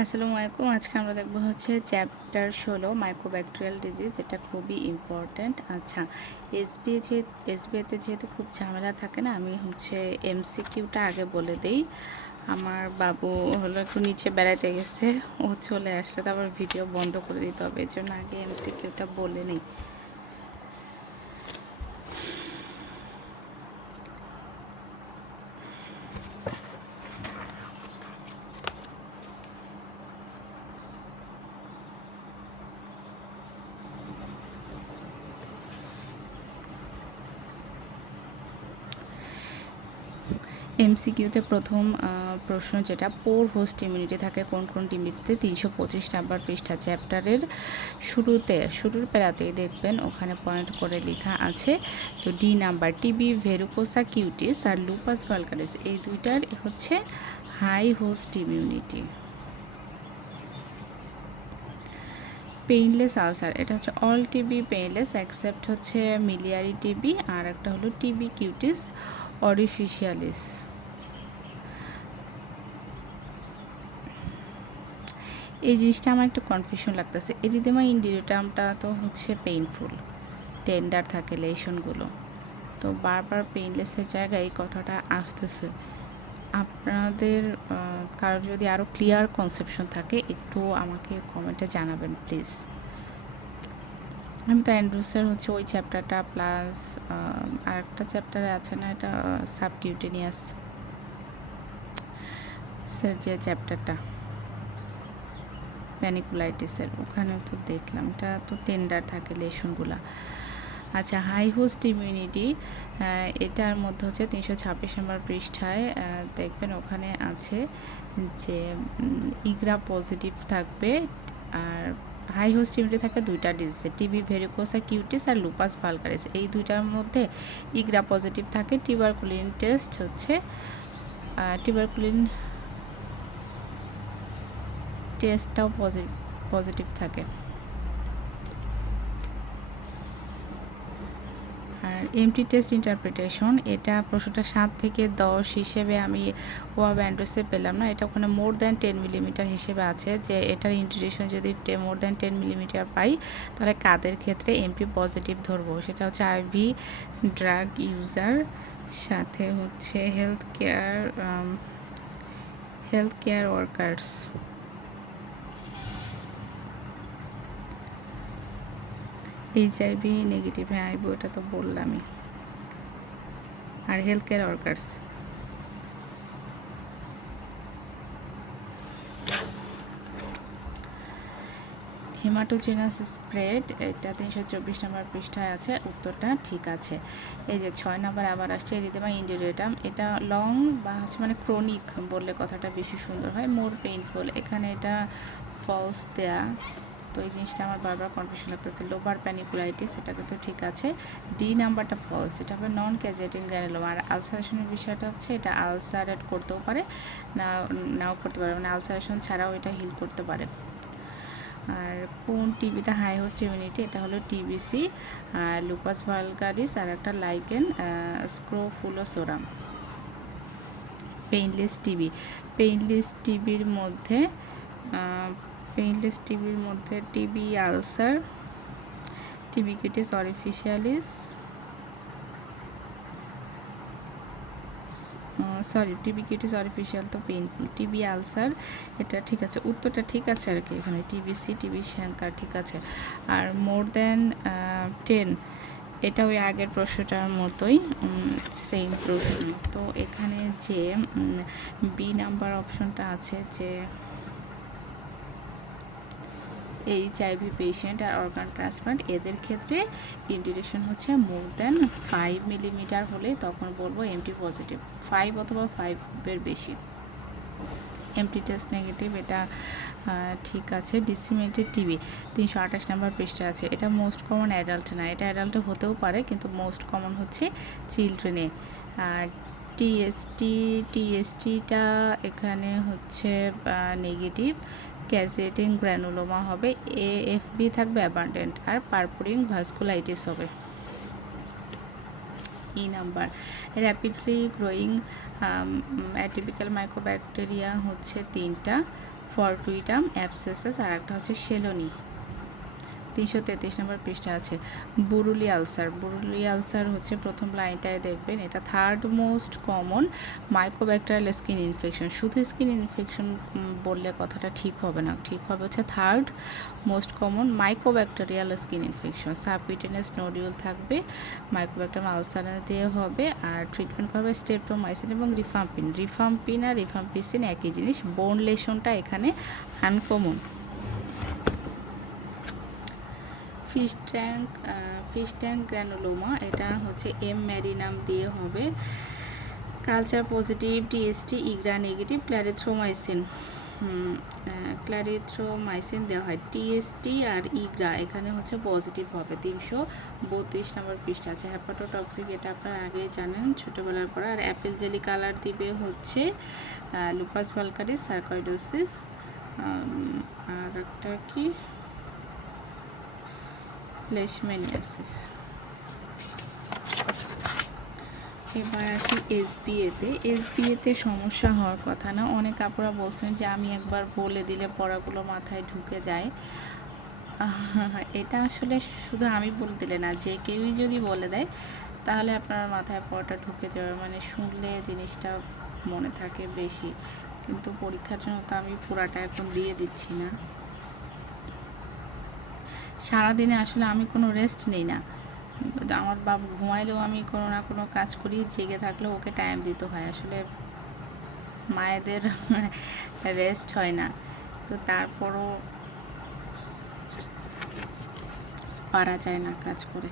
আসসালামু আলাইকুম। আজকে আমরা দেখব হচ্ছে চ্যাপ্টার 16 মাইক্রোব্যাকটেরিয়াল ডিজিজ। এটা খুবই ইম্পর্ট্যান্ট। আচ্ছা, এসবিআইতে যেহেতু খুব ঝামেলা থাকে না, আমি হচ্ছে এমসিকিউটা আগে বলে দেই। আমার বাবু হলো একটু নিচে বেড়াতে গেছে, ও চলে আসলে তারপর ভিডিও বন্ধ করে দিতে হবে, এই জন্য আগে এমসিকিউটা বলে নিই। এমসিকিউতে প্রথম প্রশ্ন যেটা, পোর হোস্ট ইমিউনিটি থাকে কোন কোন টিবিতে? 325 নাম্বার পৃষ্ঠা। চ্যাপ্টারের শুরুর প্যারাতেই দেখবেন ওখানে পয়েন্ট করে লেখা আছে। তো D number, TB verrucosa cutis আর লুপাস ভালগারিস এই দুইটার হচ্ছে high host immunity. Painless ulcer, এটা হচ্ছে অল টিবি পেইনলেস অ্যাকসেপ্ট হচ্ছে মিলিয়ারি টিবি, আর একটা হলো টিবি কিউটিস অরিফিশিয়ালিস। এই জিনিসটা আমার একটু কনফিউশন লাগতেছে। এরিদেমা ইনডিউটামটা তো হচ্ছে পেইনফুল, টেন্ডার থাকে লেশনগুলো, তো বারবার পেইনলেসের জায়গায় এই কথাটা আসতেছে। আপনাদের কারো যদি আরও ক্লিয়ার কনসেপশন থাকে একটু আমাকে কমেন্টে জানাবেন প্লিজ। আমি তো অ্যান্ড্রুসের হচ্ছে ওই চ্যাপ্টারটা প্লাস আরেকটা চ্যাপ্টারে আছে না, এটা সাবকিউটেনিয়াস যে চ্যাপ্টারটা প্যানিকুলাইটিসের, ওখানেও তো দেখলাম এটা তো টেন্ডার থাকে লেশনগুলা। আচ্ছা, হাই হোস্ট ইমিউনিটি, এটার মধ্যে হচ্ছে 326 নম্বর পৃষ্ঠায় দেখবেন ওখানে আছে যে ইগ্রা পজিটিভ থাকবে। আর হাই হোস্ট ইমিউনিটি থাকে দুইটা ডিজিজে, টিবি ভেরিকোসা কিউটিস আর লুপাস ভালগারিস। এই দুইটার মধ্যে ইগ্রা পজিটিভ থাকে। টিউবারকুলিন টেস্ট হচ্ছে টিউবারকুলিন টেস্টটাও পজিটিভ থাকে। আর এমটি টেস্ট ইন্টারপ্রিটেশন, এটা প্রশ্নটা 7 থেকে 10 হিসেবে আমি ওয়াব অ্যান্ড্রোসে পেলাম না, এটা ওখানে মোর দ্যান 10 মিলিমিটার হিসেবে আছে, যে এটার ইন্টিগ্রেশন যদি মোর দ্যান 10 মিলিমিটার পাই তাহলে কাদের ক্ষেত্রে এমপি পজিটিভ ধরবো? সেটা হচ্ছে আইভি ড্রাগ ইউজার, সাথে হচ্ছে health care workers. HIV negative, হ্যাঁ আইভি ওটা তো বললামই, আর health care workers. Haematogenous spread, এটা 324 নম্বর পৃষ্ঠায় আছে, উত্তরটা ঠিক আছে। এই যে 6 নম্বর আবার আসছে এরিদেমা ইন্ডিউরেটাম, এটা লং বা হচ্ছে মানে ক্রনিক বললে কথাটা বেশি সুন্দর হয়, মোর পেইনফুল, এখানে এটা ফলস দেয়া, তো এই জিনিসটা আমার বারবার কনফিউশন লাগতেছে। লোবার প্যানিকুলাইটিস, এটাকে তো ঠিক আছে। ডি নাম্বারটা ফলস, এটা হবে নন ক্যাজেটিং গ্র্যানুলোমা। আর আলসারেশনের বিষয়টা হচ্ছে এটা আলসারেট করতেও পারে, নাও করতে পারে, মানে আলসারেশন ছাড়াও এটা হিল করতে পারে। আর কোন টিবিতে হাই হোস্ট ইমিউনিটি? এটা হলো টিবিসি, লুপাস ভালগারিস, আর একটা lichen scrofulosorum. Painless TB, painless টিবির মধ্যে TB ulcer, TB cutis orificialis, sorry TB cutis orificial তো পেইনফুল, টিবি আলসার এটা ঠিক আছে, উত্তরটা ঠিক আছে আর কি, এখানে টিবিসি টিবি শ্যাঙ্কার ঠিক আছে। আর মোর দ্যান 10, এটা ওই আগের প্রশ্নটার মতোই সেম প্রশ্ন। তো এখানে যে বি নাম্বার অপশনটা আছে, যে এইচআইভি পেশেন্ট আর অর্গান ট্রান্সপ্লান্ট, এদের ক্ষেত্রে ইন্ডিকেশন হচ্ছে মোর দ্যান 5 মিলিমিটার হলে তখন বলবো এমটি পজিটিভ, 5 অথবা 5-এর বেশি। এমটি টেস্ট নেগেটিভ, এটা ঠিক আছে। ডিসিমেটেড টিবি 328 নম্বর পৃষ্ঠা আছে, এটা মোস্ট কমন অ্যাডাল্ট না, এটা অ্যাডাল্টে হতেও পারে কিন্তু মোস্ট কমন হচ্ছে চিলড্রেনে। টিএসটিটা এখানে হচ্ছে নেগেটিভ, ক্যাজেটিং গ্র্যানুলোমা হবে, এএফবি থাকবে অ্যাবান্ডেন্ট, আর পারপুরিং ভাস্কুলাইটিস হবে। ই number, rapidly growing atypical mycobacteria হচ্ছে 3টা, ফরটুইটাম অ্যাবসেসেস, আর একটা হচ্ছে শেলোনি। 333 নম্বর পৃষ্ঠা আছে বুরুলি আলসার। বুরুলি আলসার হচ্ছে প্রথম লাইনটায় দেখবেন, এটা third most common mycobacterial skin infection. শুধু স্কিন ইনফেকশন বললে কথাটা ঠিক হবে না, ঠিক হবে হচ্ছে third most common mycobacterial skin infection. Subcutaneous nodule থাকবে, মাইক্রোব্যাকটেরিয়াম আলসার দিয়ে হবে, আর ট্রিটমেন্ট করবে স্ট্রেপ্টোমাইসিন এবং রিফাম্পিন। রিফাম্পিন আর রিফাম্পিসিন একই জিনিস। বোন লেশনটা এখানে আনকমন। ফিশ ট্যাঙ্ক গ্র্যানুলোমা, এটা হচ্ছে এম ম্যারিনাম দিয়ে হবে। Culture positive, TST IGRA negative, clarithromycin দেওয়া হয়। টিএসটি আর ইগ্রা এখানে হচ্ছে পজিটিভ হবে। 332 নম্বর পৃষ্ঠা আছে হ্যাপাটোটক্সিক, এটা আপনারা আগেই জানেন ছোটোবেলার পর। আর অ্যাপেল জেলি কালার দিবে হচ্ছে লুপাস ভালগারিস, সার্কয়েডোসিস, আর একটা কি লেশমেনিয়াসিস। এবার আসি এসবিএতে সমস্যা হওয়ার কথা না। অনেক আপুরা বলছেন যে আমি একবার বলে দিলে পড়াগুলো মাথায় ঢুকে যায়। এটা আসলে শুধু আমি বলে দিলে না, যে কেউই যদি বলে দেয় তাহলে আপনার মাথায় পড়াটা ঢুকে যাবে, মানে শুনলে জিনিসটা মনে থাকে বেশি। কিন্তু পরীক্ষার জন্য তো আমি পুরাটা এখন দিয়ে দিচ্ছি না। সারাদিনে আসলে আমি কোনো রেস্ট নেই না। আমার বাবু ঘুমাইলেও আমি কোনো না কোনো কাজ করি, জেগে থাকলেও ওকে টাইম দিতে হয়। আসলে মায়েদের রেস্ট হয় না, তো তারপরও পারা যায় না কাজ করে।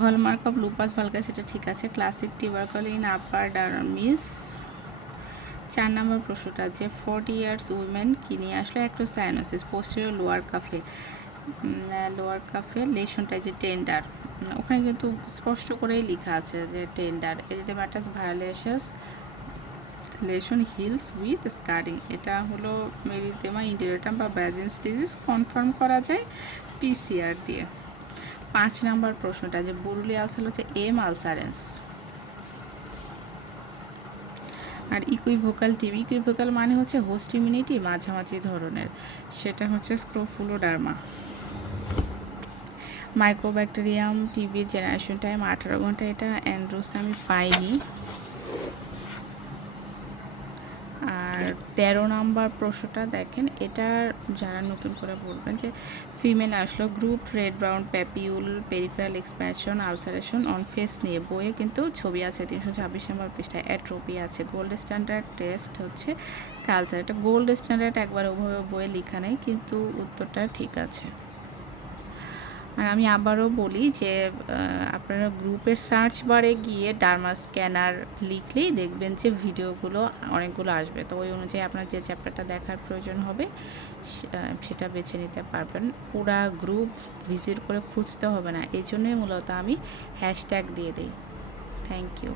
হলমার্ক অফ লুপাস ভালগারিস, এটা ঠিক আছে। Classic tubercle in upper dermis. 4 number প্রশ্নটা যে 40 ইয়ার্স উইমেন কি নিয়ে আসলে অ্যাক্টোসায়ানোসিস পোস্টেরিয়র লোয়ার কাফে লেশনটা যে টেন্ডার, ওখানে কিন্তু স্পষ্ট করেই লেখা আছে যে tender. Erythematous violaceous lesion heals with scarring, এটা হলো মেরিথেমা ইন্টেরিয়টাম বা ব্যাজেন্স ডিজিজ, কনফার্ম করা যায় পিসিআর দিয়ে। 5 নম্বর প্রশ্নটা যে বুরুলি আলসার হচ্ছে এম আলসারেন্স। আর ইকুইভোকাল টিবি, ইকুইভোকাল মানে হচ্ছে হোস্ট ইমিউনিটি মাঝামাঝি ধরনের, সেটা হচ্ছে স্ক্রোফুলোডার্মা। মাইক্রোব্যাকটেরিয়াম টিবির জেনারেশন টাইম 18 ঘন্টা, এটা অ্যান্ড্রোস আমি পাইনি। আর 13 নম্বর প্রশ্নটা দেখেন, এটা যারা নতুন করে বলবেন যে ফিমেল আসলো group red brown papule peripheral expansion ulceration on face নিয়ে বইয়ে কিন্তু ছবি আছে 326 নম্বর পৃষ্ঠায়। অ্যাট্রোপি আছে। গোল্ড স্ট্যান্ডার্ড টেস্ট হচ্ছে কালচার, এটা গোল্ড স্ট্যান্ডার্ড একবার ওভাবে বইয়ে লেখা নেই, কিন্তু উত্তরটা ঠিক আছে। আর আমি আবারও বলি যে আপনারা গ্রুপের সার্চ বারে গিয়ে ডার্মা স্ক্যানার লিখলেই দেখবেন যে ভিডিওগুলো অনেকগুলো আসবে, তো ওই অনুযায়ী আপনার যে চ্যাপ্টারটা দেখার প্রয়োজন হবে সেটা বেছে নিতে পারবেন। পুরা গ্রুপ ভিজিট করে খুঁজতে হবে না, এই জন্যই মূলত আমি হ্যাশট্যাগ দিয়ে দিই। Thank you.